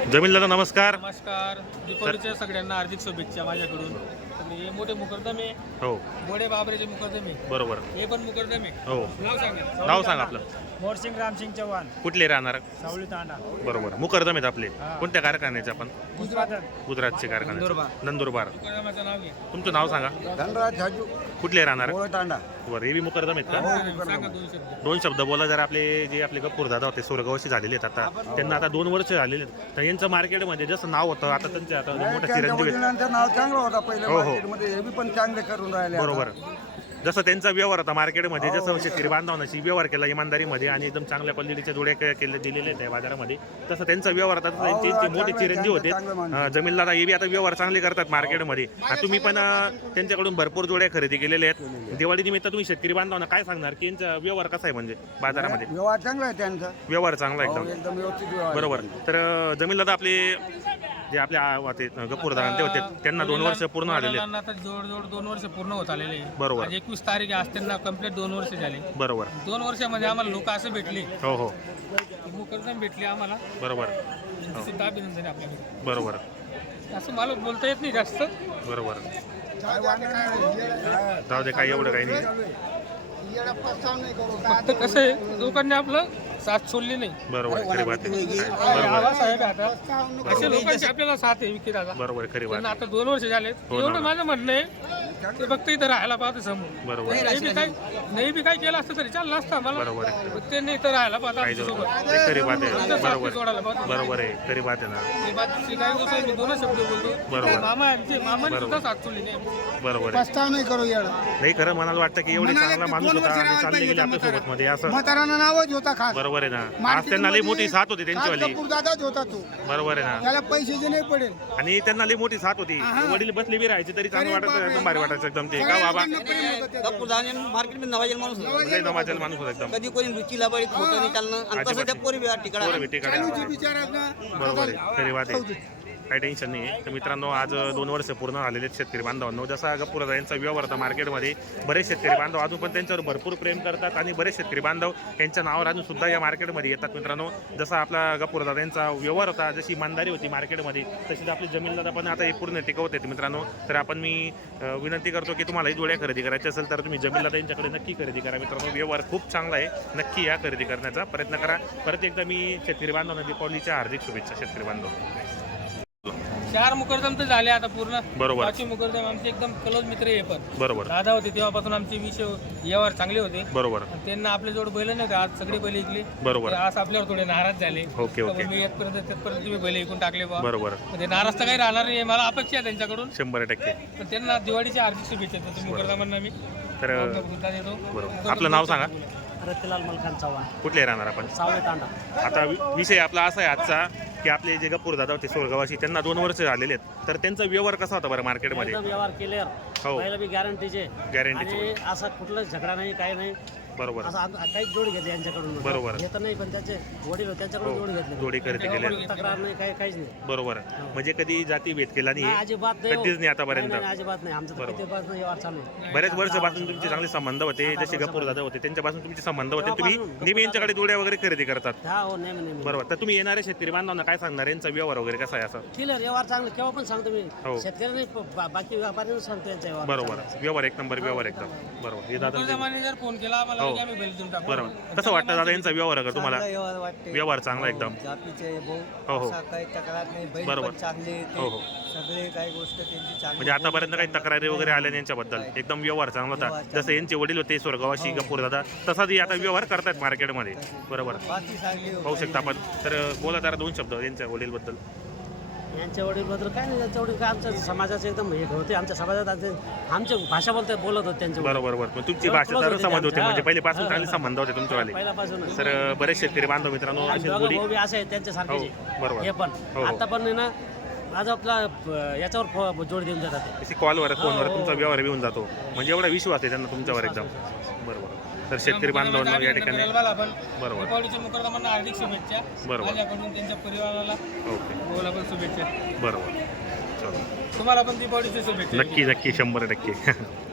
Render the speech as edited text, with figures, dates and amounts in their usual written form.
जमील दादा नमस्कार. नमस्कार. दीपावलीच्या सगळ्यांना हार्दिक शुभेच्छा माझ्याकडून. हे मोठे मुकरदम आहे. हो मोठे बाबरेचे मुकरदम आहे. बरोबर. हे पण मुकरदम आहे. हो नाव सांगा. नाव सांग आपलं. मोरसिंग रामसिंग चव्हाण, कुठले राहणार? सावळी तांडा. बरोबर. मुकरदम आहेत आपले. हा. कोणत्या कारखान्याचे आपण? गुजरातचे कारखाने. नंदुरबार. मुकरदमाचं नाव घे. तुमचं नाव सांगा. धनराज झाजू कुठले राहणार? तांडा. बरं हे बी मुकरदम आहेत का? सांगा दोन शब्द. दोन शब्द बोला. जर आपले जे आपले गप्पूर दादा होते स्वर्गवासी झालेले आहेत आता, त्यांना आता 2 वर्ष झालेले आहेत, तर यांचं मार्केटमध्ये जसं नाव होतं आता त्यांचे आता मोठं चिरंजीव आहेत. वडिलांचं नाव चांगलं होता पहिल्या हो, हो. मार्केटमध्ये. हे बी पण चांगले करून राहिले आता. बरोबर. जसं त्यांचा व्यवहार होता मार्केटमध्ये, जसं शेतकरी बांधवांशी व्यवहार केला इमानदारीमध्ये आणि एकदम चांगल्या क्वालिटीच्या जोड्या केले दिलेले आहेत बाजारामध्ये, तसं त्यांचा व्यवहार होता. तसं त्यांचे मोठे चिरंजीव होते जमील दादा, हे बी आता व्यवहार चांगले करतात मार्केटमध्ये. तुम्ही पण त्यांच्याकडून भरपूर जोड्या खरेदी केलेल्या आहेत. दिवाळी निमित्त तुम्ही शेतकरी बांधवांना काय सांगणार की यांचा व्यवहार कसा आहे म्हणजे बाजारामध्ये? व्यवहार चांगला आहे त्यांचा. व्यवहार चांगला हो, एकदम. एकदम व्यवस्थित व्यवहार आहे. बरोबर. तर जमील दादा आपले जे आपले गप्पूर दादा ते होते त्यांना 2 वर्ष पूर्ण आलेले आहेत. वडिलांना आता जवळ 2 वर्ष पूर्ण होत आलेले आहे. बरोबर. आज 21 तारीख आहे. आज त्यांना कंप्लीट 2 वर्ष झाले. बरोबर. 2 वर्षामध्ये आम्हाला लोक असं भेटले, हो हो मुकरदम भेटले आम्हाला. बरोबर. त्यांचं सुद्धा अभिनंदन आहे आपल्याकडे. बरोबर. असं मला बोलता येत नाही जास्त. बरोबर. जाऊ दे, काही एवढं काही नाही. फक्त कसं आहे, लोकांनी आपलं साथ सोडली नाही. बरोबर खरी बात आहे. आवाज साहेब आहे आता. असे लोकांची आपल्याला साथ आहे विकी दादा. बरोबर खरी बात त्यांना आहे. आता 2 वर्ष झाले. हो ना. एवढं माझं म्हणणं आहे, ते फक्त इथं राहायला पाहतं समोर. बरोबर. नाही बी काय केलं असतं तरी चाललं असतं मला. बरोबर आहे. पण ते नाही तर राहायला पाहतं काही आमच्यासोबत. ते खरी बात आहे. आमच्या साथी सोडायला बरोबर. पाहतं. बरोबर आहे खरी बात आहे ना. ही बात स्वीकारायची दुसरं मी 2 शब्द बोलतो. बरोबर. मामा आमचे मामाने सुद्धा साथ सोडली नाही. बरोबर आहे. प्रस्ताव नाही करू याला. नाही खरं मनाला वाटतं की एवढी चांगला माणूस होता आणि चालले गेले आपल्या सोबत मध्ये असं. म्हातारांना नावच होता खास. बरोबर आहे ना. आज त्यांना लई मोठी साथ होती त्यांचीवाली. दादाच होता तो. बरोबर आहे ना. त्याला पैशाचे नाही पडेल. आणि त्यांना लई मोठी साथ होती. वडील बसले बी राहायचे तरी चांगलं वाटायचं, एकदम भारी वाटायचं एकदम. ते का बाबा मार्केटमध्ये नवाजेल माणूस होता. लई जमाचल माणूस होता एकदम. कधी कोणी लुचीला बारीक होतं नाही चालणं आणि तसं त्या पोरी ठिकाणा बरोबर ठिकाणी. बरोबर आहे खरी बात आहे. काही टेन्शन नाही आहे. तर मित्रांनो, आज 2 वर्ष पूर्ण झालेले आहेत शेतकरी बांधवांनो. जसा गप्पूर दादा यांचा व्यवहार होता मार्केटमध्ये, बरेच शेतकरी बांधव अजून पण त्यांच्यावर भरपूर प्रेम करतात आणि बरेच शेतकरी बांधव यांच्या नावावर अजून सुद्धा या मार्केटमध्ये येतात. मित्रांनो, जसा आपला गप्पूर दादा यांचा व्यवहार होता, जशी इमानदारी होती मार्केटमध्ये, तशीच आपली जमील दादा पण आता हे पूर्ण टिकवत आहेत. मित्रांनो, तर मी विनंती करतो की तुम्हाला ही जोड्या खरेदी करायची असेल तर तुम्ही जमील दादा यांच्याकडे नक्की खरेदी करा. मित्रांनो, व्यवहार खूप चांगला आहे. नक्की या खरेदी करण्याचा प्रयत्न करा. परत एकदा मी शेतकरी बांधवांना दीपावलीच्या हार्दिक शुभेच्छा. शेतकरी बांधव 4 मुकरदम तर झाले आता पूर्ण. बरोबर. 5 मुकरदम आमचे एकदम क्लोज मित्र आहे. पण बरोबर. दादा होते तेव्हापासून आमचे विषय व्यवहार चांगले होते. बरोबर. आणि त्यांना आपल्या जोड बैल नाही का, आज सगळे बैल ऐकले. बरोबर. आज आपल्यावर थोडे नाराज झाले. Okay okay. मी तिथपर्यंत तुम्ही बैल ऐकून टाकले बा. बरोबर. ते नाराज तर काही राहणार नाही, मला अपेक्षा आहे त्यांच्याकडून. 100%. पण त्यांना दिवाळीच्या हार्दिक शुभेच्छा देतो मुकरदमांना मी. तर देतो. बरोबर. आपलं नाव सांगा. रतिलाल मलखान चव्हाण, कुठले राहणार आपण? सावळे तांडा. आता विषय आपला असा आहे आजचा की आपले जे गप्पूर दादा होते सोळगावाशी, त्यांना 2 वर्ष झालेले आहेत. तर त्यांचा व्यवहार कसा होता बरं मार्केटमध्ये? एकदम व्यवहार क्लिअर. हो. पहिला बी गॅरंटीचे गॅरंटीचे. आणि असा कुठलाच झगडा नाही, काही नाही. बरोबर. असं काहीच जोडी घेतली यांच्याकडून. बरोबर. हे तर नाही, पण त्याचे वडील होते, त्यांच्याकडून जोडी घेतली. जोडी खरेदी केली. तक्रार नाही, काहीच नाही. बरोबर. म्हणजे कधी जाती भेद केला नाही, नाही अजिबात नाही. हो. कधीच नाही आतापर्यंत. नाही, अजिबात नाही. आमचं तर बरोबर. कितीपासून व्यवहार चालू आहे. बऱ्याच वर्षापासून तुमचे चांगले संबंध होते. जसे गप्पूर दादा होते त्यांच्यापासून तुमचे संबंध होते. तुम्ही नेहमी यांच्याकडे जोड्या वगैरे खरेदी करतात. हा, हो, नाही. बरोबर. तर तुम्ही येणारे शेतकरी बांधवांना काय सांगणार यांचा व्यवहार वगैरे कसा आहे असं? क्लिअर व्यवहार चांगलं. केव्हा पण सांगतो मी. हो. शेतकरी नाही, बाकी व्यापाऱ्यांना सांगतो यांचा व्यवहार. बरोबर. व्यवहार एक नंबर व्यवहार एकदम. बरोबर. हे दादा मुकरदमाने जर फोन केला आम्हाला हो. की आम्ही बैल देऊन टाकू. बरोबर. कसं वाटतं दादा यांचा व्यवहार अगर तुम्हाला? व्यवहार वाटते. व्यवहार चांगला एकदम. जातीचे हो, हो. काही तक्रार नाही. बैल बरोबर. पण चांगले ते हो हो. सगळे काही गोष्ट त्यांची चांगली. म्हणजे आतापर्यंत काही तक्रारी वगैरे आल्या नाही यांच्याबद्दल. एकदम व्यवहार चांगला होता. जसं यांचे वडील होते स्वर्गवासी गप्पूर दादा, तसाच आता व्यवहार करतात मार्केटमध्ये. बरोबर. बाकी चांगली पाहू शकता आपण. तर बोला जरा 2 शब्द यांच्या वडीलबद्दल. यांच्या वडीलबद्दल काय नाही. त्यांच्या वडील काय आमच्या समाजाचे एकदम हे होते. आमच्या समाजात आमची भाषा बोलत होते त्यांच्या वडील. बरोबर. मग तुमची तेव्हा भाषा close तर होते समज होते त्यांचे. म्हणजे हा. पहिलेपासून चांगले हा. संबंध होते तुमच्यावाले. पहिल्यापासून. तर बरेच शेतकरी बांधव मित्रांनो असे दोघं गोडी भाऊ बी असे आहेत त्यांच्या सारखेचे. हो, बरोबर. हे पण हो, हो. आता पण नाही ना, आज आपला याच्यावर जोड देऊन देतात ते. अशी कॉलवर फोनवर हो, हो. तुमचा व्यवहार येऊन जातो. म्हणजे एवढा विश्वास आहे त्यांना तुमच्यावर एकदम. बरोबर. तर शेतकरी बांधवांनो या ठिकाणी बरोबर. दीपावलीच्या मुकरदमांना हार्दिक शुभेच्छा. बरोबर. माझ्याकडून त्यांच्या परिवाराला ओके. बोला पण शुभेच्छा. बरोबर. चलो. तुम्हाला पण दीपावलीच्या शुभेच्छा. नक्की 100%.